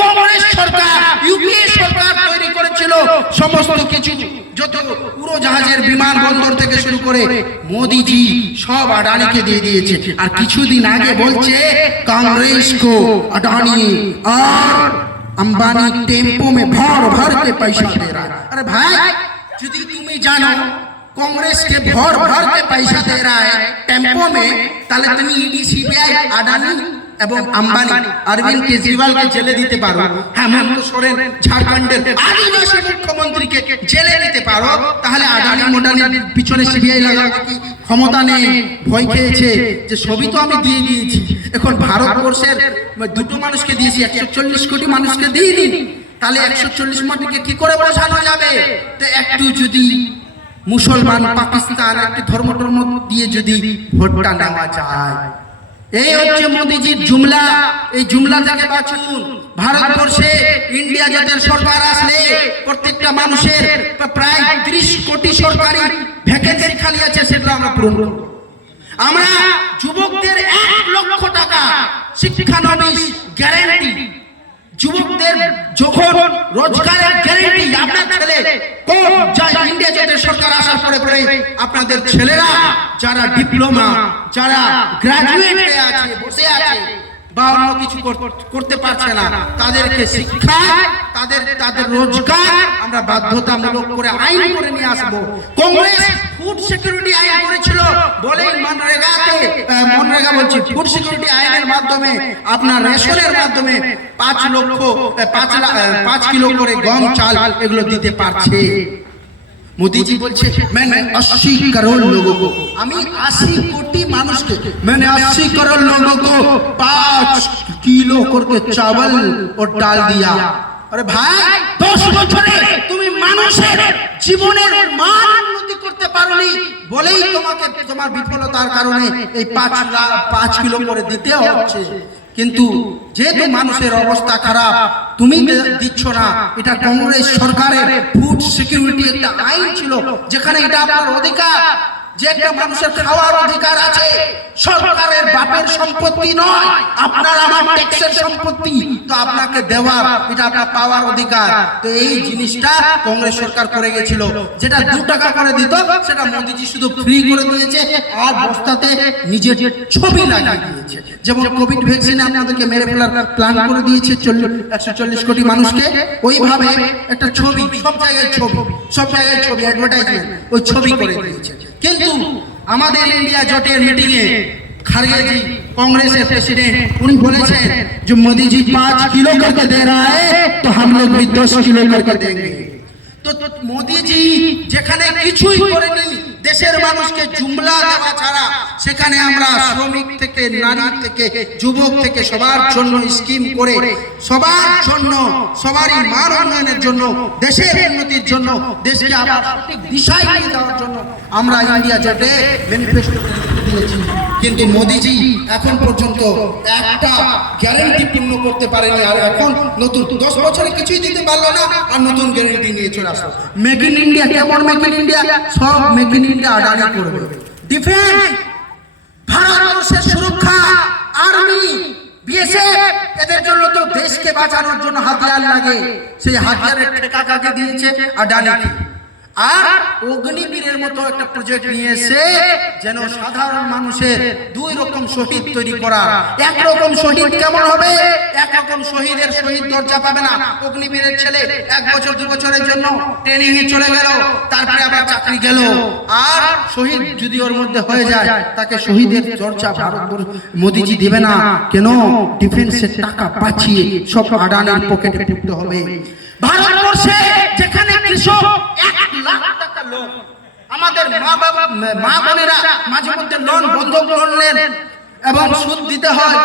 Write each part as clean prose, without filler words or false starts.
কংগ্রেস সরকার UPA সরকার তৈরি করেছিল সমস্ত কিছু, যত উড়োজাহাজের বিমানবন্দর থেকে শুরু করে মোদিজি সব আদানিকে দিয়ে দিয়েছে। আর কিছুদিন আগে বলছে कांग्रेस को अडानी और अंबानी टेम्पो में भर भर के पैसा दे रहा है। अरे भाई यदि तुम्हें जानो कांग्रेस के भर भर के पैसा दे रहा है टेम्पो में, তাহলে তুমি ইডি সিবিআই আদানি এবং আম্বানি অরবিন্দ কেজরিওয়ালকে জেলে দিতে পারো, হেমন্ত সোরেন ঝাড়খণ্ডের আদিবাসী মুখ্যমন্ত্রীকে জেলে দিতে পারো, তাহলে আদানি মোটানির পিছনে সিবিআই লাগাবার কি ক্ষমতা নেই? ভয় খেয়েছে যে ছবি তো আমি দিয়ে দিয়েছি, এখন ভারতবর্ষের দুটো মানুষকে দিয়েছি, 140 কোটি মানুষকে দিইনি, তাহলে 140 কোটিকে কি করে বোঝানো যাবে? তো একটু যদি মুসলমান পাকিস্তান একটি ধর্ম দিয়ে যদি ভোটটা নেওয়া যায়, এই হচ্ছে মোদিজির জুমলা। এই জুমলা থেকে বাঁচুন। ভারতবর্ষে ইন্ডিয়া জোটের সরকার আসলে প্রত্যেকটা মানুষের প্রায় 30 কোটি সরকারি ভ্যাকেন্সি খালি আছে, সেটা আমরা পূরণ করব। আমরা যুবকদের 1 লক্ষ টাকা শিক্ষানবিশ গ্যারান্টি, যুবকদের যখন রোজগারের গ্যারান্টি, আপনার ছেলে কোন ইন্ডিয়া জোটের সরকার আসার পরে পরে আপনাদের ছেলেরা যারা ডিপ্লোমা, যারা গ্রাজুয়েট হয়ে আছে, বসে আছে বা অন্য কিছু করতে পারছে না, তাদেরকে শিক্ষা, তাদের রোজগার আমরা বাধ্যতামূলক করে আইন করে নিয়ে আসবো। কংগ্রেস ফুড সিকিউরিটি আইন করেছিল বলে মনরেগা বলছি, ফুড সিকিউরিটি আইনের মাধ্যমে আপনার রেশনের মাধ্যমে 5 কিলো করে গম চাল এগুলো দিতে পারছে। मोदी বলছে मैंने 80 करोड़ लोगों को, আমি 80 কোটি মানুষকে, मैंने 80 करोड़ लोगों को 5 किलो करके चावल और डाल दिया। अरे भाई 10 বছরে তুমি মানুষের জীবনের মান উন্নতি করতে পারোনি বলেই তোমাকে তোমার বিফলতার কারণে এই 5 কিলো করে দিতে হচ্ছে। কিন্তু যেহেতু মানুষের অবস্থা খারাপ, তুমি দিচ্ছ না। এটা কংগ্রেস সরকারের ফুড সিকিউরিটি একটা আইন ছিল, যেখানে এটা আপনার অধিকার, যে একটা মানুষের খাওয়ার অধিকার আছে। সরকারের বাপের সম্পত্তি নয়, আপনার আমার ট্যাক্সের সম্পত্তি, তো আপনাকে দেওয়ার, এটা আপনার পাওয়ার অধিকার। তো এই জিনিসটা কংগ্রেস সরকার করে গেছিল, যেটা 2 টাকা করে দিত সেটা মোদিজি শুধু ফ্রি করে দিয়েছে, আর বস্তাতে নিজের ছবি লাগিয়ে দিয়েছে। যেমন কোভিড ভ্যাকসিনে আপনাদেরকে মেরে ফেলার প্ল্যান করে দিয়েছে 140 কোটি মানুষকে, ওইভাবে একটা ছবি, সব জায়গায় ছবি অ্যাডভার্টাইজমেন্ট, ওই ছবি করে দিয়েছে। কিন্তু আমাদের ইন্ডিয়া জোটের মিটিং এ खड़गे जी कांग्रेस के प्रेसिडेंट उन्हें बोले थे जो मोदी जी 5 किलो करके दे रहा है तो हम लोग भी 10 किलो करके देंगे। तो मोदी जी যেখানে কিছুই করেনি দেশের মানুষকে জুমলা দেওয়া ছাড়া, সেখানে আমরা শ্রমিক থেকে নারী থেকে যুবক থেকে সবার জন্য স্কিম করে, সবার জন্য, সবারই মান উন্নয়নের জন্য, দেশের উন্নতির জন্য, দেশকে আবার সঠিক দিশায় নিয়ে যাওয়ার জন্য আমরা ইন্ডিয়া জোটে ম্যানিফেস্টো দিয়েছি। কিন্তু মোদিজি এখন পর্যন্ত একটা গ্যারান্টি পূর্ণ করতে পারেনি। আর এখন নতুন 10 বছরে কিছুই দিতে পারলো না, আর নতুন গ্যারান্টি নিয়ে চলে আসলো। মেক ইন ইন্ডিয়া, কেমন মেক ইন ইন্ডিয়া? সব মেক ইন ইন্ডিয়া আদানি করবে। ডিফেন্স, ভারতবর্ষের সুরক্ষা, আর্মি, বিএসএফ, এদের জন্য তো দেশকে বাঁচানোর জন্য হাতিয়ার লাগে। সেই হাতিয়ারের ঠেকা কাকে দিয়েছে? আদানিকে। আর অগ্নিবীরের মতো একটা প্রজেক্ট নিয়ে এসে যেন সাধারণ মানুষের 2 রকম শহীদ তৈরি করা। এক রকম শহীদ কেমন হবে? এক রকম শহীদের শহীদ দরজা পাবে না। অগ্নিবীরের ছেলে 1 বছর 2 বছরের জন্য ট্রেনিং এ চলে গেল, তারপরে আবার চাকরি গেল, আর শহীদ যদি ওর মধ্যে হয়ে যায় তাকে শহীদের দরজা ভারতবর্ষ মোদিজি দেবে না। কেন? ডিফেন্সের টাকা পাঠিয়ে সব আদানির পকেটে ঢুকতে হবে। ভারতবর্ষে যেখানে কৃষক 1 লাখ টাকা লোন, আমাদের মা বোনেরা মাঝে মধ্যে লোন, বন্ধক লোন নেন এবং সুদ দিতে হয়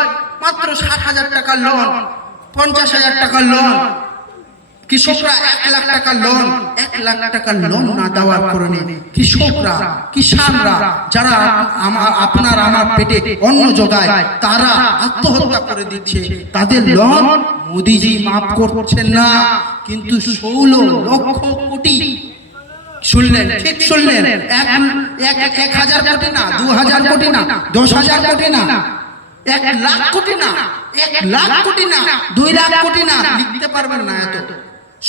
মাত্র 60,000 টাকার লোন, 50,000 টাকার লোন। কৃষকরা 1 লাখ টাকার লোন, 1 লাখ টাকার লোন না দেওয়ার কারণে কৃষকরা, কিষানরা যারা আপনার আমার পেটে অন্ন যোগায়, তারা আত্মহত্যা করে দিচ্ছে। তাদের লোন মোদিজি মাফ করছেন না, কিন্তু 16 লক্ষ কোটি, শুনলেন, ঠিক শুনলেন, 1,000 কোটি না, 2,000 কোটি না, 10,000 কোটি না, 1 লাখ কোটি না, 1 লাখ কোটি না, 2 লাখ কোটি না, লিখতে পারবেন না, এত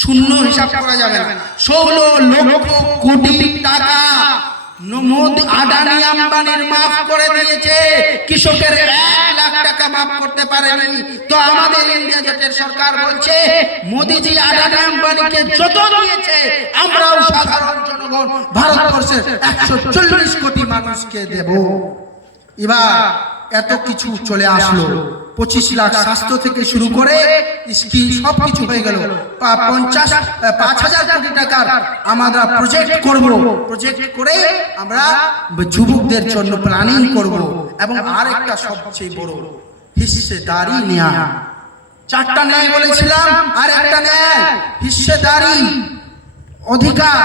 শূন্য হিসাব করা যাবে না। 16 লক্ষ কোটি টাকা মোদি আদানি আম্বানির মাফ করে দিয়েছে, কৃষকের 1 লাখ টাকা মাফ করতে পারেনি। তো আমাদের ইন্ডিয়া জোটের সরকার বলছে মোদিজি আদানি আম্বানিকে যত দিয়েছে আমরাও সাধারণ জনগণ ভারতবর্ষের 140 কোটি মানুষকে দেব। এবার এত কিছু চলে আসলো, 25 লাখ স্বাস্থ্য থেকে শুরু করে স্কিল সবকিছু হয়ে গেল। 5,000 কোটি টাকার আমরা প্রজেক্ট করব, প্রজেক্ট করে আমরা যুবকদের জন্য প্ল্যানিং করব। এবং আরেকটা সবচেয়ে বড় হিস্সেদারি নেয়া, 4টা ন্যায় বলেছিলাম, আর একটা ন্যায় হিস্সেদারি অধিকার।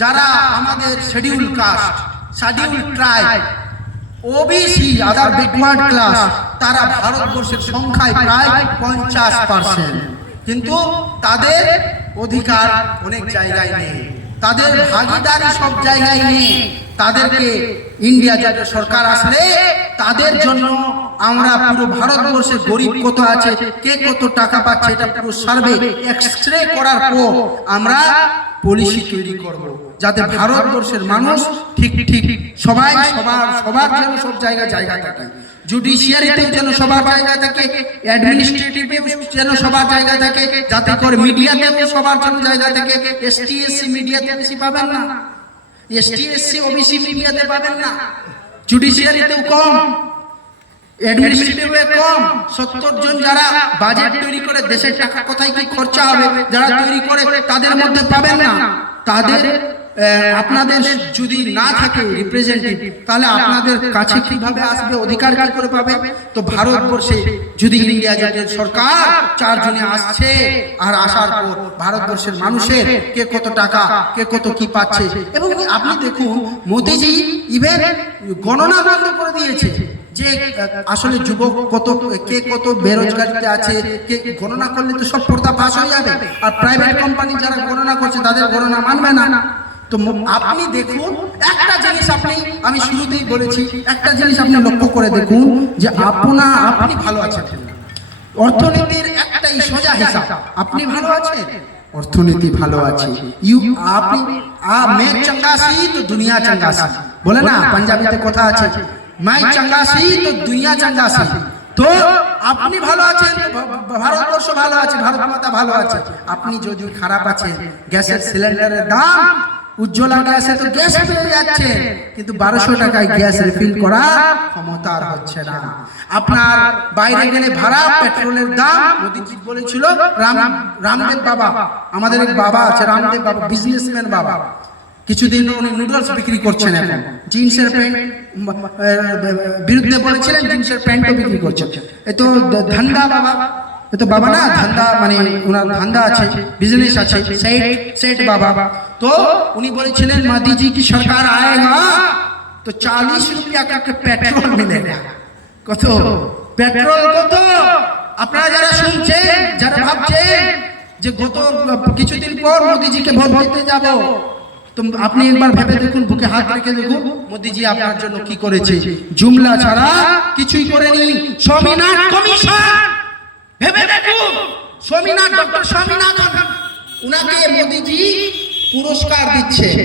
যারা আমাদের schedule caste, schedule tribe, OBC, other backward class, তারা ভারতবর্ষের সংখ্যায় প্রায় 50%, কিন্তু তাদের অধিকার অনেক জায়গায় নেই, তাদের ভাগিদারি সব জায়গায় নেই। তাদেরকে ইন্ডিয়া জোটের সরকার আসলে তাদের জন্য আমরা পুরো ভারতবর্ষে গরিব কত আছে, কে কত টাকা পাচ্ছে, এটা পুরো সার্ভে এক্সরে করার পর আমরা পলিসি তৈরি করব, যাতে ভারতবর্ষের মানুষ ঠিক ঠিক সবাই সবার জন্য সব জায়গায় জায়গা থাকে, জুডিশিয়ারিতে যেন সবার জায়গা থাকে, অ্যাডমিনিস্ট্রেটিভে যেন সবার জায়গা থাকে, যাতে করে মিডিয়াতে সবার জন্য জায়গা থাকে। এসটি এসসি মিডিয়াতে বেশি পাবেন না, এসটি এসসি ওবিসি মিডিয়াতে পাবেন না, জুডিশিয়ারিতেও কম, অ্যাডমিনিস্ট্রেটিভে কম। 70 জন যারা বাজেট তৈরি করে দেশের টাকা কোথায় কি খরচা হবে যারা তৈরি করে তাদের মধ্যে পাবেন না। তাদের আপনাদের যদি না থাকে রিপ্রেজেন্টেটিভ, তাহলে আপনাদের কাছে কিভাবে আসবে, অধিকার কি করে পাবে? তো ভারতবর্ষে যদি ইন্ডিয়া জোটের সরকার 4 জনে আসছে, আর আসার পর ভারতবর্ষের মানুষের কে কত টাকা, কে কত কি পাচ্ছে। এবং আপনি দেখুন মোদিজি ইভেন গণনা বন্ধ করে দিয়েছে যে আসলে যুবক কত, কে কত বেরোজগারিতে আছে, কে গণনা করলে তো সব পর্দা ফাঁস হয়ে যাবে। আর প্রাইভেট কোম্পানি যারা গণনা করছে তাদের গণনা মানবে না। তো আপনি দেখুন একটা জিনিস, আমি শুরুতেই বলেছি, একটা জিনিস আপনি লক্ষ্য করে দেখুন যে আপনি ভালো আছেন। অর্থনীতির একটাই সোজা হিসাব, আপনি ভালো আছেন, অর্থনীতি ভালো আছে। আপনি मैं चंगा सी तो दुनिया चंगा सी, বলে না পাঞ্জাবিতে কথা আছে, मैं चंगा सी तो दुनिया चंगा सी। তো আপনি ভালো আছেন, ভারতবর্ষ ভালো আছে, ভারত মাতা ভালো আছে। আপনি যদি খারাপ আছেন, গ্যাসের সিলিন্ডারের দাম, উজ্জ্বলা গ্যাসে তো গ্যাস পেয়ে যাচ্ছে, কিন্তু 1200 টাকায় গ্যাস রিফিল করার ক্ষমতা আর হচ্ছে না। আপনার বাইরে গেলে ভাড়া, পেট্রোলের দাম, মোদিজি বলেছিল রামদেব বাবা, আমাদের এক বাবা আছে রামদেব বাবা, বিজনেসম্যান বাবা, কিছুদিন উনি নুডলস বিক্রি করছেন, এখন জিন্সের প্যান্ট বিরুদ্ধে বলেছিলেন, জিন্সের প্যান্টও বিক্রি করছেন। এ তো ধান্দা বাবা, এ তো বাবা না, ধান্দা মানে ওনার ধান্দা আছে, বিজনেস আছে, সেট বাবা। তো উনি বলেছিলেন মোদি জি কি সরকার আয়েগা তো 40 রুপিয়া का পেট্রোল মিলেগা। কত পেট্রোল, কত? আপনারা যারা শুনছেন, যারা ভাবছেন যে গত কিছুদিন পর মোদিজিকে ভোট দিতে যাব, তো আপনি একবার ভেবে দেখুন, বুকে হাত রেখে দেখুন মোদিজি আপনার জন্য কি করেছে। জুমলা ছাড়া কিছুই করেনি। স্বামীনাথ কমিশন ভেবে দেখুন, স্বামীনাথ, ডক্টর স্বামীনাথ, উনাকে মোদিজি পুরস্কার দিচ্ছেন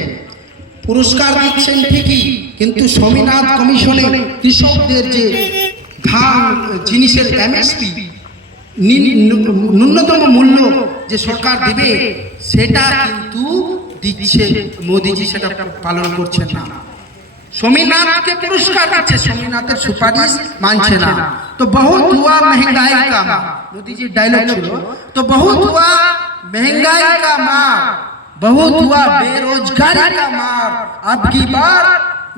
ঠিকই, কিন্তু স্বামীনাথ কমিশনে কৃষকদের যে ধান জিনিসের এমএসপি ন্যূনতম মূল্য যে সরকার দিবে, সেটা কিন্তু দিচ্ছে মোদিজি, সেটা পালন করছেন না। स्वामीनाथ के पुरस्कार दिए, स्वामीनाथ सुपारिश मानছে না। तो बहुत हुआ महंगाई का मार, मोदी जी डायलॉग ছিল, तो बहुत हुआ महंगाई का मार, बहुत हुआ बेरोजगारी का मार, अब की बार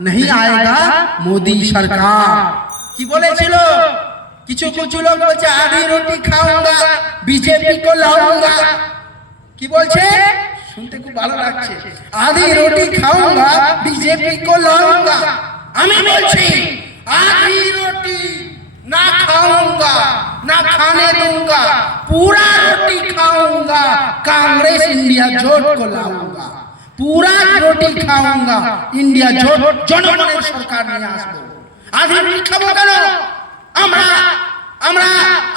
नहीं आएगा मोदी सरकार। কি বলেছিল? কিছু কিছু লোক বলছে আধি রুটি খাওঙ্গা বিজেপি को लाऊंगा। কি বলছে? শুনতে খুব ভালো লাগছে, আধি রুটি খাওঙ্গা বিজেপি को लाऊंगा। আমি বলছি आधी रोटी ना खाऊंगा ना खाने दूंगा, पूरा रोटी खाऊंगा, कांग्रेस इंडिया जोट को लाऊंगा। पूरा रोटी खाऊंगा, इंडिया जोट जनगणের সরকার নিয়ে আসবো। आधी रोटी খাবো কেন? আমরা আমরা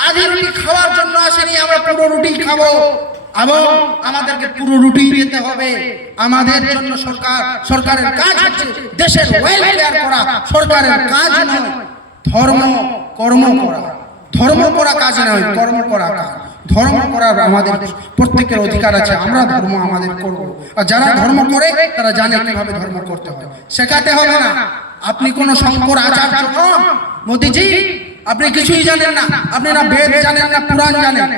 আধি রুটি খাওয়ার জন্য আসেনি, আমরা পুরো রুটি খাবো এবং আমাদেরকে পুরো রুটি দিতে হবে। আমাদের জন্য সরকারের কাজ হচ্ছে দেশের ওয়েলফেয়ার করা, সরকারের কাজ নয় কর্ম করা কাজ নয়, কর্ম করা কাজ। ধর্ম করার আমাদের প্রত্যেকের অধিকার আছে, আমরা ধর্ম আমাদের করব। আর যারা ধর্ম করে তারা জানে কিভাবে ধর্ম করতে হয়, শেখাতে হবে না। আপনি কোন শঙ্কর আচার্য নন মোদিজি, আপনি কিছুই জানেন না। আপনি না বেদ জানেন না পুরাণ জানেন,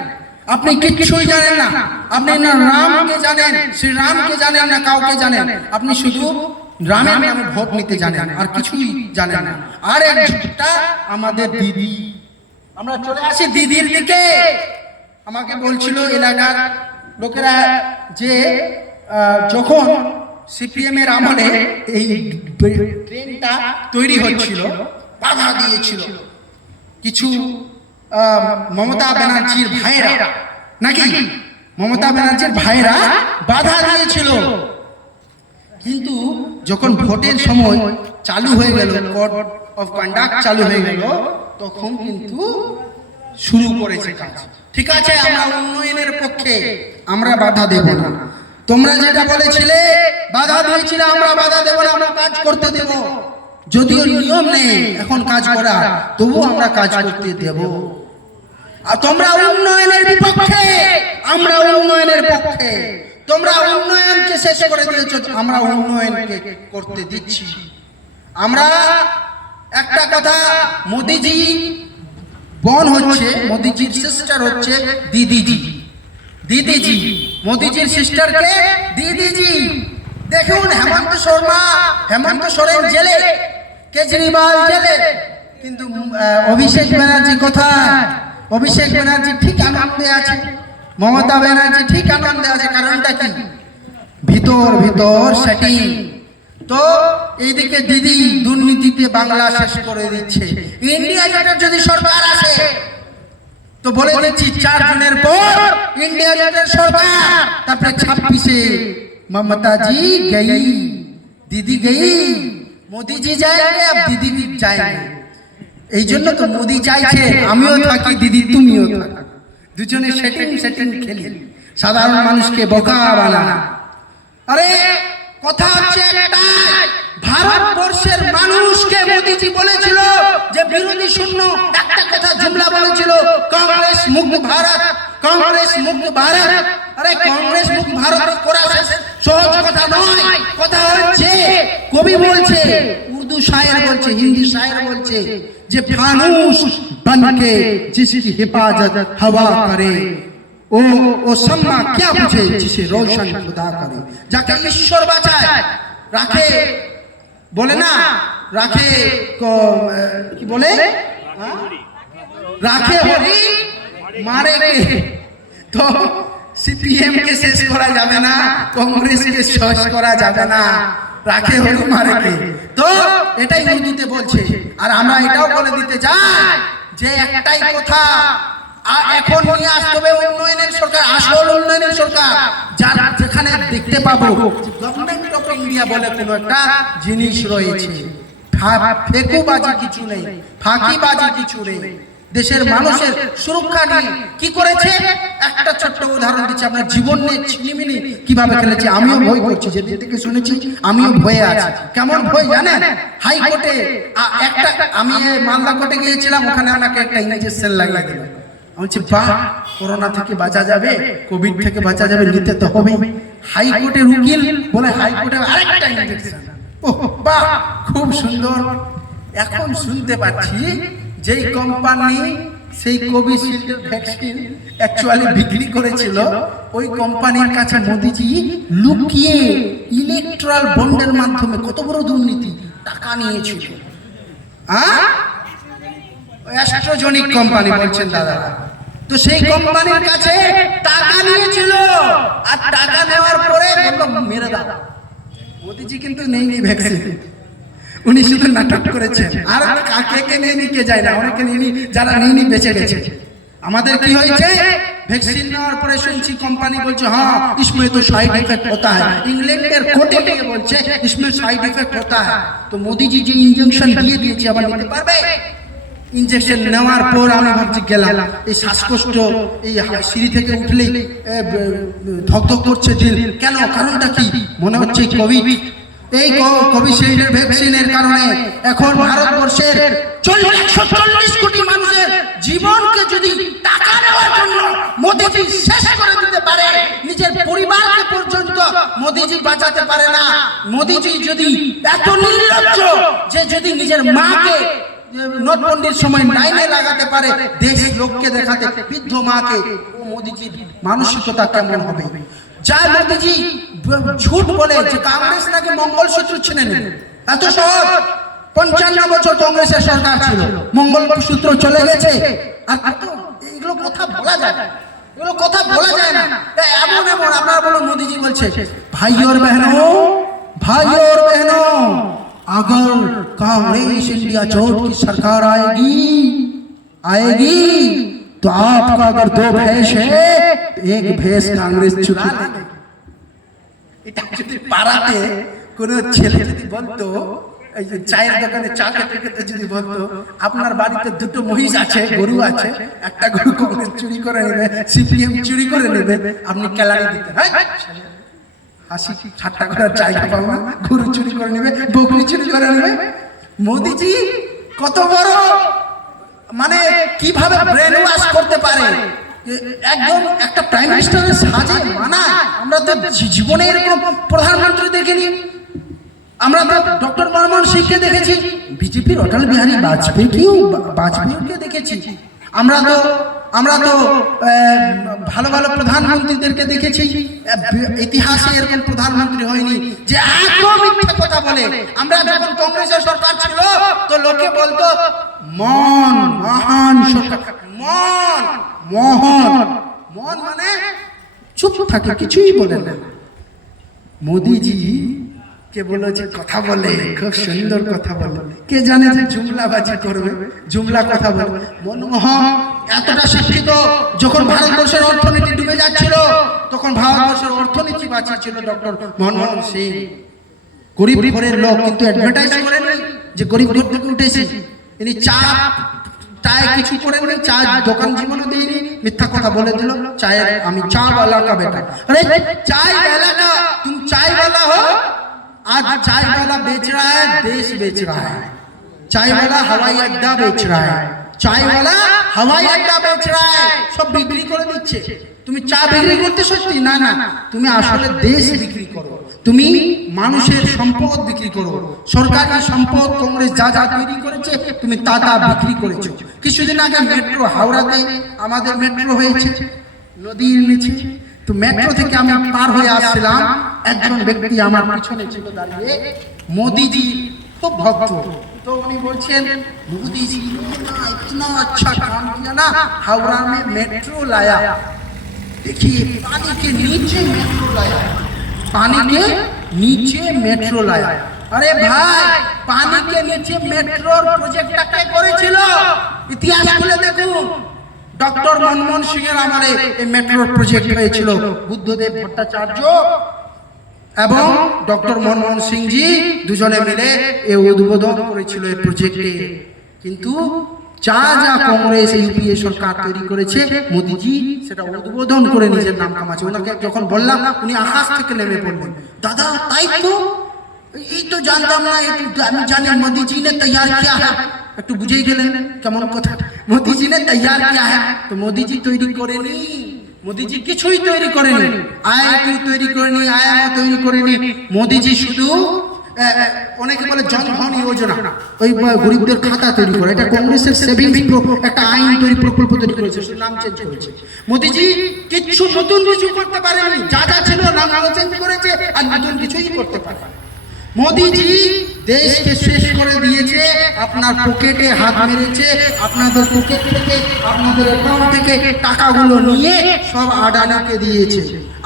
আপনি কিছুই জানেন না। আপনি না রামকে জানেন, শ্রীরামকে জানেন না, কাউকে জানেন। আপনি শুধু রামের নামে ভোট নিতে জানেন, আর কিছুই জানেন না। আর একটা আমাদের দিদি, আমরা চলে আসি দিদির দিকে। আমাকে বলছিল এলাকার লোকেরা যে যখন সিপিএম এর আমলে এই ট্রেনটা তৈরি হচ্ছিল, বাধা দিয়েছিল কিছু মমতা ব্যানার্জির ভাইরা, নাকি মমতা ব্যানার্জির ভাইরা বাধা দিয়েছিল। কিন্তু যখন ভোটের সময় চালু হয়ে গেল, কোড অফ কন্ডাক্ট চালু হয়ে গেল, তখন কিন্তু শুরু করেছে কাজ। ঠিক আছে, আমরা উন্নয়নের পক্ষে, আমরা বাধা দেব না। তোমরা যেটা বলেছিলে বাধা দিয়েছিলে, আমরা বাধা দেব না, আমরা কাজ করতে দেব। যদিও নিয়ম নেই এখন কাজ করা, তবুও আমরা কাজ করতে দেব। আর তোমরা উন্নয়নের বিপক্ষে, আমরা উন্নয়নের পক্ষে। তোমরা উন্নয়নকে শেষ করে দিয়েছো, আমরা উন্নয়নকে করতে দিচ্ছি। আমরা একটা কথা, মোদিজি বোন হচ্ছে, মোদিজির সিস্টার হচ্ছে দিদিজি। দিদিজি মোদিজির সিস্টারকে দিদিজি। দেখুন হেমন্ত সোরেন জেলে, কেজরিওয়াল জেলে, কিন্তু অভিষেক ব্যানার্জি কোথায়? অভিষেক ব্যানার্জি ঠিক আনন্দে আছে, মমতা ব্যানার্জি ঠিক আনন্দে আছে। কারণটা কি? ভিতর সেটিং। তো এইদিকে দিদি দুর্নীতিতে বাংলা শেষ করে দিচ্ছে। ইন্ডিয়া জোটের যদি সরকার আসে তো বলে দিচ্ছি 4 জনের পর ইন্ডিয়া জোটের সরকার, তারপরে 26-এ ममता जी गई, दीदी गई, मोदी जी जाएंगे, अब दीदी भी जाएंगे। এই জন্য তো মোদি চাইছে আমিও থাকি, দিদি তুমিও থাকো, দুজনে সেটিং খেলি, সাধারণ মানুষকে বোকা বানানো। আরে কথা হচ্ছে একটাই, ভারতবর্ষের মানুষকে মোদিজি বলেছিল যে বিরোধী শূন্য একটা কথা জুমলা বলেছিল, কংগ্রেস মুক্ত ভারত, কংগ্রেস মুক্ত ভারত। আরে কংগ্রেস মুক্ত ভারত করা সহজ কথা নয়। কথা হচ্ছে কবি বলছে, উর্দু শায়ের বলছে, হিন্দি শায়ের বলছে যে ফানুস बनके जिसकी हिफाजत हवा करे, ও सम्मा क्या बुझे जिसे रोशन खुदा करे। যাকে ঈশ্বর বাঁচায় রাখে, বলে না রাখে কি বলে, রাখে হরি মারে কে। তো সিপিএম কে শেষ করা যাবে না, কংগ্রেস কে শেষ করা যাবে না, রাখে হরি মারে কে। তো এটাই উর্দুতে বলছে। আর আমরা এটাও বলে দিতে চাই যে একটাই কথা, এখন নিয়ে আসতে হবে উন্নয়নের সরকার, আসল উন্নয়নের সরকার, যারা যেখানে দেখতে পাবো গভর্নমেন্ট অফ ইন্ডিয়া বলে কোনো একটা জিনিস রয়েছে, ফেকুবাজি কিছু নেই, ফাঁকিবাজি কিছু নেই, দেশের মানুষের সুরক্ষা নিয়ে কি করেছে একটা ছোট্ট উদাহরণ দিচ্ছি। আপনার জীবন নিয়ে ছিনিমিনি কিভাবে খেলেছে। আমিও ভয় করছি, যেদিন থেকে শুনেছি আমিও ভয়ে আছি। কেমন ভয় জানেন? হাইকোর্টে একটা, আমি মালদা কোর্টে গিয়েছিলাম, ওখানে আমাকে একটা ইঞ্জেকশন লাগিয়ে দিল। বলছি বাহ, করোনা থেকে বাঁচা যাবে, কোভিড থেকে বাঁচা যাবে, নিতে তো হবে। হাইকোর্টের উকিল বলে হাইকোর্টে আরেকটা ইঞ্জেকশন। ওহ বাহ, খুব সুন্দর। এখন শুনতে পাচ্ছি যেই কোম্পানি সেই কোভিশিল্ড ভ্যাকসিন অ্যাকচুয়ালি বিক্রি করেছিল, ওই কোম্পানির কাছে মোদিজি লুকিয়ে ইলেকট্রাল বন্ডের মাধ্যমে কত বড় দুর্নীতি, টাকা নিয়েছিল। অ্যাস্ট্রাজেনিক কোম্পানি বলছেন দাদা। তো সেই কোম্পানির কাছে টাকা নিয়েছিল, আর টাকা নেওয়ার পরে মেরে দাও। মোদিজি কিন্তু নেইনি ভ্যাকসিন, উনি শুধু নাটক করেছেন। আর কাকে নেয়নি কে যায় না, অনেকে নেয়নি, যারা নেয়নি বেঁচে গেছে। আমাদের কি হয়েছে, ভ্যাকসিন নেওয়ার পরে শুনছি কোম্পানি বলছে হ্যাঁ इसमें तो साइड इफेक्ट होता है, इंग्लैंडेर कोर्टे গিয়ে বলছে इसमें साइड इफेक्ट होता है। তো মোদিজি যে ইনজেকশন দিয়ে দিয়েছে আবার নিতে পারবে? ইনজেকশন নেওয়ার পর আমি ভাবছি গেলাম, এই শ্বাসকষ্ট, এই সিঁড়ি থেকে উঠলেই ধকধক করছে দিল, কেন, কারণটা কি? মনে হচ্ছে কোভিড। এই কোভিশিল্ডের ভ্যাকসিনের কারণে এখন ভারতবর্ষের 140 কোটি মানুষের জীবনকে যদি টাকা নেওয়ার জন্য মোদিজি শেষ করে দিতে পারে, নিজের পরিবারকে পর্যন্ত মোদিজি বাঁচাতে পারে না। মোদিজি যদি এত নির্লজ্জ যে যদি নিজের মাকে নোটবন্দির সময় লাইনে লাগাতে পারে দেশ লোককে দেখাতে, বৃদ্ধ মাকে, ও মোদিজির মানসিকতা কেমন হবে? যা মোদিজি ঝুট বলে যে কংগ্রেস নাকি মঙ্গলসূত্র ছিনে নেন, এত সহজ। 55 বছর কংগ্রেসের সরকার ছিল, মঙ্গলসূত্র চলে গেছে। আর এগুলো কথা বলা যায় না, এগুলো কথা বলা যায় না। এমন এমন আপনারা বলো, মোদিজি বলছে ভাই और बहनों अगर कांग्रेस इंडिया जोट की सरकार आएगी तो आपका अगर 2 भैंस है तो एक भैंस कांग्रेस चुरा लेगी। এটা যদি পাড়াতে কোনো ছেলে যদি বলতো, এই যে চায়ের দোকানে চা খেতে খেতে যদি বলতো আপনার বাড়িতে 2টো মহিষ আছে, গরু আছে, একটা গরু কংগ্রেস চুরি করে নেবে, সিপিএম চুরি করে নেবে, আপনি ক্যালারি দিতেন, হাসি ঠাট্টা করার জায়গা পাবো না, গরু চুরি করে নেবে, বকরি চুরি করে নেবে। মোদিজি কত বড়, মানে কিভাবে ব্রেন ওয়াশ করতে পারে, একদম একটা প্রাইম মিনিস্টারের সাজে মানায়। আমরা তো জীবনে এরকম প্রধানমন্ত্রী দেখিনি। আমরা তো ডক্টর মনমোহন সিংকে দেখেছি, বিজেপির অটল বিহারী বাজপেয়ীকে দেখেছি। আমরা তো ভালো ভালো প্রধানমন্ত্রীদেরকে দেখেছি, ইতিহাসে এরকম প্রধানমন্ত্রী হয়নি যে এত মিথ্যা কথা বলে। আমরা যখন কংগ্রেসের সরকার ছিল তো লোকে বলতো মহান সরকার, মন মানে চুপ থাকে, কিছুই বলে না। মোদিজি কে বলো যে কথা বলে, খুব সুন্দর কথা বলে, কে জানে যে জুমলাবাজি করবে, জুমলা কথা বলবে। মনমোহন এতটা শিক্ষিত, যখন ভারতবর্ষের অর্থনীতি ডুবে যাচ্ছিল তখন ভারতবর্ষের অর্থনীতি বাঁচিয়েছিল ডক্টর মনমোহন সিং। গরিব ঘরের লোক, কিন্তু অ্যাডভার্টাইজ করেনি যে গরিব ঘর থেকে উঠেছে। ইনি চায় কিছু করেননি, চা দোকান জীবনে দিইনি, মিথ্যা কথা বলে দিল চায়ের, আমি চা वाला का बेटा। अरे चाय वाला का, तुम चाय वाला हो, आज चाय वाला बेच रहा है, देश बेच रहा है। चाय वाला हवाई अड्डा बेच रहा है, चाय वाला हवाई अड्डा बेच रहा है, सब বিক্রি করে দিচ্ছে। তুমি চা বিক্রি করতে সত্যি না, তুমি আসলে দেশ বিক্রি করো, তুমি মানুষের সম্পদ বিক্রি করো। সরকারি সম্পদ কংগ্রেস যা যা তৈরি করেছে তুমি তা বিক্রি করেছো। কিছুদিন আগে মেট্রো, হাওড়াতে আমাদের মেট্রো হয়েছে নদীর নিচে, তো মেট্রো থেকে আমি পার হয়ে আসছিলাম, একজন ব্যক্তি আমার পিছনে ছিল দাঁড়িয়ে, মোদিজি খুব ভক্ত। तो उन्हीं बोलছেন मोदी जी ने इतना अच्छा काम किया ना, हावड़ा में मेट्रो लाया। देखिए पानी के नीचे मेट्रो लाया, पानी के नीचे मेट्रो लाया। अरे भाई पानी के नीचे मेट्रोर प्रोजेक्टটা কে করেছিল? ইতিহাস খুলে দেখুন। ডক্টর মনমোহন সিং এর আমলে এই মেট্রোর প্রজেক্ট হয়েছিল। বুদ্ধদেব ভট্টাচার্য এবং ডক্টর মনমোহন সিং জি দুজনে মিলে এই উদ্বোধন করেছিল এই প্রজেক্টে। কিন্তু যা কংগ্রেস ইউপিএ সরকার তৈরি করেছে, মোদিজি সেটা উদ্বোধন করে নিজের নাম কামাচ্ছে। ওনাকে যখন বললাম উনি আকাশ থেকে নেমে পড়লেন, দাদা তাই তো, এই তো জানতাম না, আমি জানি মোদিজি ने तैयार किया है। একটু বুঝেই গেলেন কেমন কথা, মোদিজি ने तैयार किया है। তো মোদিজি তৈরি করেনি, মোদিজি কিছুই তৈরি করেনি, আইআইটি তৈরি করেনি, আইএমও তৈরি করেনি। মোদিজি শুধু অনেকে বলে জনধন যোজনা, ওই গরিবদের খাতা তৈরি করে, এটা কংগ্রেসের সেভিংস একটা আইন তৈরি প্রকল্প তৈরি করেছে, শুধু নাম চেঞ্জ করেছে। মোদিজি কিছু নতুন কিছু করতে পারেনি, যা যা ছিল নাম চেঞ্জ করেছে, আর নতুন কিছুই করতে পারে। মোদিজি দেশকে শেষ করে দিয়েছে, আপনার পকেটে হাত মেরেছে, আপনাদের পকেট থেকে, আপনাদের অ্যাকাউন্ট থেকে টাকাগুলো নিয়ে সব আদানিকে দিয়েছে।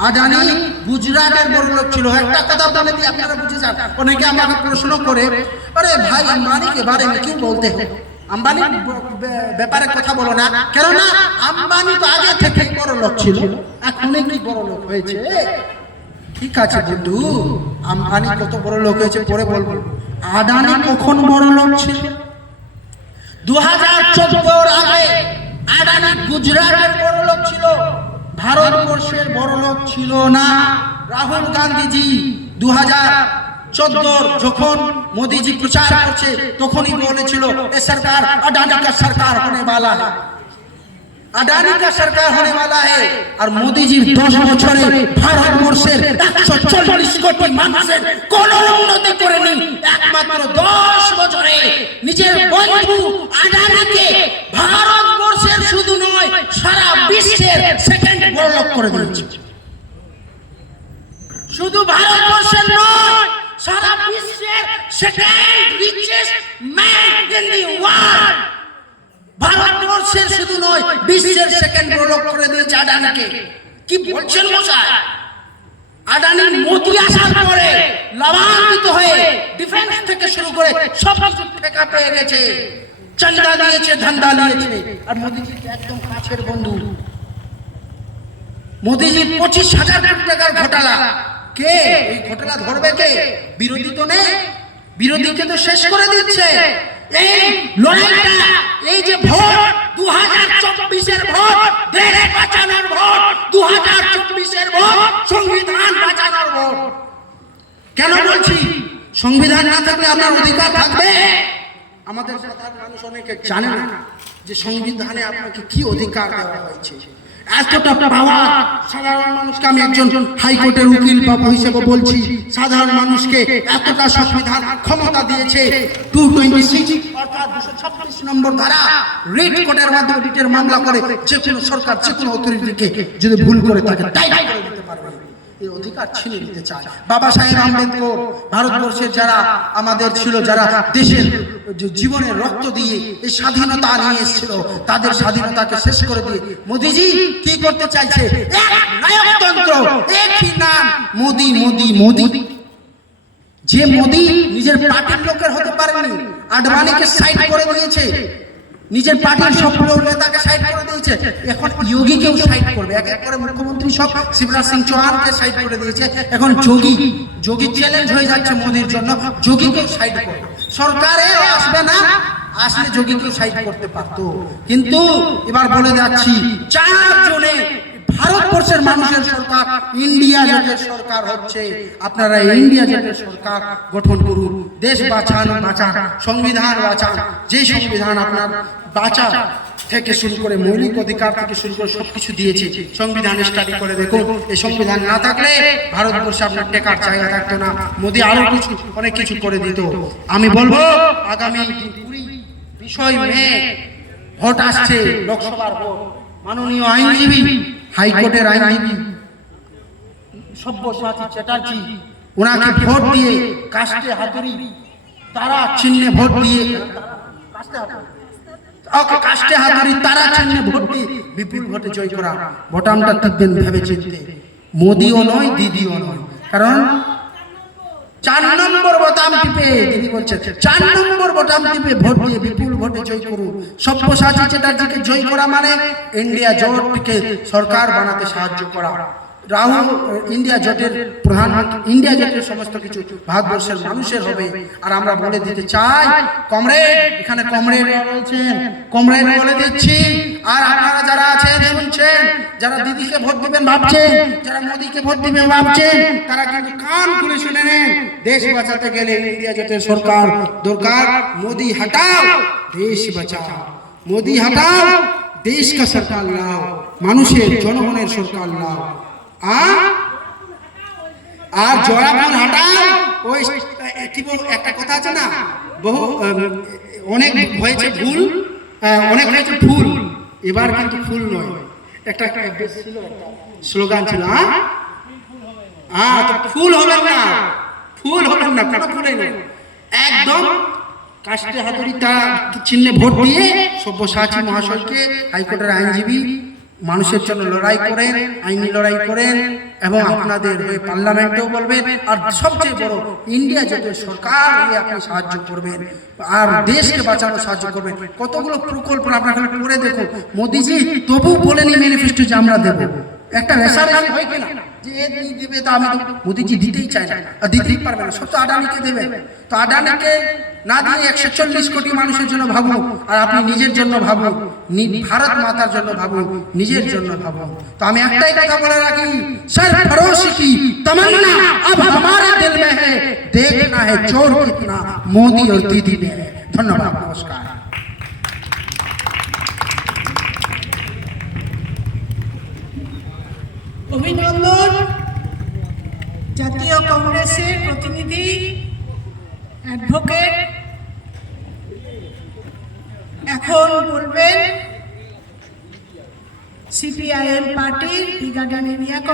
আদানি গুজরাটের বড় লোক ছিল। একটা কথা বলে দিই আপনারা বুঝে যান। অনেকে আমাকে প্রশ্ন করে, আরে ভাই আম্বানি के बारे में क्यों बोलते हो, আম্বানি ব্যাপারে কথা বলো না কেন? না, আম্বানি তো আগে থেকেই বড় লোক ছিল, এখন কি বড় লোক হয়েছে? ঠিক আছে বন্ধু, আম্বানি কত বড় লোক হয়েছে পরে বলবো। আদানি কখন বড় লোক ছিল? 2014 আগে আদানি গুজরাটের বড় লোক ছিল, ভারতবর্ষের বড় লোক ছিল না। রাহুল গান্ধীজি 2014 যখন মোদীজি প্রচার করছে তখনই বলেছিল এ সরকার আদানি কা সরকার होने वाला है, আদানি কা সরকার होने वाला है। আর মোদীজির 10 বছরে ভারতবর্ষের 140 কোটি মানুষের কোন উন্নতি করেনি। একমাত্র 10 বছরে নিজের বন্ধু আদানিকে ভারতবর্ষের শুধু নয় সারা বিশ্বের সেকেন্ড বড় লোক করে দিয়েছে। শুধু ভারতবর্ষের নয়, সারা বিশ্বের second richest man in the world. ভারতবর্ষের শুধু নয়, বিশ্বের সেকেন্ড বড় লোক করে দিয়েছে আদানিকে। কি বলছেন মশাই? আদানি মোদি আসার পরে লাভান্বিত হয়ে ডিফেন্স থেকে শুরু করে সব কিছু ঠেকা পেয়ে গেছে, চান্দা দিয়েছে, ধান্দা দিয়েছে। আর মোদিজি একদম কাছের বন্ধু। মোদিজি 25,000 কোটি টাকার ঘোটালা, কে এই ঘোটালা ধরবে? কে? বিরোধী তো নেই, বিরোধীকে তো শেষ করে দিচ্ছে। এই লড়াইটা, এই যে ভোট 2024 এর ভোট, দেশ বাঁচানোর ভোট, 2024 এর ভোট সংবিধান বাঁচানোর ভোট। কেন বলছি? সংবিধান না থাকলে আপনার অধিকার থাকবে? আমাদের সাধারণ মানুষ অনেকে জানে না যে সংবিধানে আপনাকে কি অধিকার দেওয়া হয়েছে। এতটা পাওয়ার সাধারণ মানুষকে, আমি একজন হাইকোর্টের উকিল বাবু হিসেবে বলছি, সাধারণ মানুষকে এতটা সংবিধান ক্ষমতা দিয়েছে। 226 অর্থাৎ 226 নম্বর ধারা রিট কোর্টের মাধ্যমে রিটের মামলা করে যে কোনো সরকার যে কোনো অথরিটিকে যদি ভুল করে থাকে তাই করে দিতে পারবে। এই অধিকার ছিনিয়ে নিতে চায় বাবা সাহেব আম্বেদকর। ভারতবর্ষের যারা আমাদের ছিল, যারা দেশের জীবনের রক্ত দিয়ে এই স্বাধীনতা নিয়ে এসেছিল, তাদের স্বাধীনতাকে শেষ করে দিয়ে মোদিজি কি করতে চাইছে? এক নায়কতন্ত্র, একই নাম, মোদি মোদি মোদি। যে মোদি নিজের পার্টির লোকের হতে পারেনি, আডবাণীকে সাইড করে দিয়েছে, নিজের পার্টির সক্রিয় নেতাকে সাইড করে দিয়েছে, এখন যোগীকেও সাইড করবে। এক এক করে মুখ্যমন্ত্রী সব শিবরাজ সিং চৌহানকে সাইড করে দিয়েছে। এখন যোগী চ্যালেঞ্জ হয়ে যাচ্ছে মোদির জন্য, যোগীকেও সাইড করবে। সরকারে আসবে না, আসলে যোগীকেও সাইড করতে পারতো। কিন্তু এবার বলে যাচ্ছি, 4 জনে ভারতবর্ষের মানুষের সরকার ইন্ডিয়া জোটের সরকার হচ্ছে। আপনারা ইন্ডিয়া জোটের সরকার গঠন করুন, দেশ বাঁচান, সংবিধান বাঁচান। যে সংবিধান আপনার বাঁচা থেকে শুরু করে মৌলিক অধিকার থেকে শুরু করে সবকিছু দিয়েছে, সংবিধান স্টাডি করে দেখুন। এই সংবিধান না থাকলে ভারতবর্ষে আপনার টেকার জায়গা থাকতো না। মোদী আরো কিছু অনেক কিছু করে দিত। আমি বলবো আগামী 20 মে ভোট আসছে, লোকসভার ভোট। মাননীয় আইনজীবী, হাইকোর্টের আইনজীবী সব্যসাচী চ্যাটার্জি, ওনাকে ভোট দিয়ে কাস্টে হাতুড়ি তারা চিহ্নে ভোট দিয়ে, কাস্টে হাতুড়ি তারা চিহ্নে ভোট দিয়ে বিপুল ভোটে জয় করা। ভোটামটা টিপবেন ভেবে চিনতে, মোদিও নয়, দিদিও নয়। কারণ 4 নম্বর বোতাম টিপে, দিদি বলছে 4 নম্বর বোতাম টিপে ভোট দিয়ে বিপুল ভোটে জয় করুন। সব্যসাচী চ্যাটার্জিকে জয় করা মানে ইন্ডিয়া জোটকে সরকার বানাতে সাহায্য করা। রাহুল ইন্ডিয়া জোটের প্রধানমন্ত্রী, ইন্ডিয়া জোটের সমস্ত কিছু ভারতবর্ষের মানুষের হবে। আর আমরা বলে দিতে চাই, কমরেড, এখানে কমরেড রয়েছেন, কমরেড বলে দিচ্ছি। আর আপনারা যারা আছেন শুনছেন, যারা দিদিকে ভোট দিবেন ভাবছেন, যারা মোদিকে ভোট দিবেন ভাবছেন, তারা কিন্তু কান খুলে শুনে নেন। দেশ বাঁচাতে গেলে ইন্ডিয়া জোটের সরকার দরকার। মোদি হটাও, দেশ বাঁচাও। মোদি হটাও, দেশ কা সরকার লাও, মানুষের জনগণের সরকার লাও। আর জোড়াফুল হাটাও। ওই কি একটা কথা আছে না, বহু অনেক হয়েছে ভুল, অনেক হয়েছে ফুল, এবার কিন্তু ফুল নয়। একটা স্লোগান ছিল, ফুল হবেন না, ফুল হবেন না, কোনো ফুলেই নয়। একদম কাস্টে হাতুড়ি তার চিহ্নে ভোট দিয়ে সব্যসাচী মহাশয়কে, হাইকোর্টের আইনজীবী, মানুষের জন্য লড়াই করেন, আইনি লড়াই করেন এবং আপনাদের হয়ে পার্লামেন্টেও বলবেন। আর সবচেয়ে বড়, ইন্ডিয়া জোটের সরকার হয়ে আপনি সাহায্য করবেন আর দেশকে বাঁচানো সাহায্য করবেন। কতগুলো প্রকল্প আপনারা করে দেখুন। মোদিজি তবু বলেনি ম্যানিফেস্টো যে আমরা দেব, একটা রেশারেশি হয় কিনা যে এ দিবে তো আমি মোদিজি দিতেই চাই না, আর দিতেই পারবে না, সব তো আদানিকে দেবে। তো আদানিকে না দিয়ে 140 কোটি মানুষের জন্য ভাবুন, আর আপনি নিজের জন্য ভাবুন, ভারত মাতার জন্য ভাবুন, নিজের জন্য ভাবুন। তো আমি একটাই কথা বলে রাখি, सरफरोशी की तमन्ना अब हमारे दिल में है, देखना है चोर कितना मोदी और दीदी में है। धन्यवाद, नमस्कार। অভিনন্দন। জাতীয় কংগ্রেসের প্রতিনিধি অ্যাডভোকেট এখন বলবেন সিপিআইএম পার্টির ব্রিগেডিয়ার এরিয়া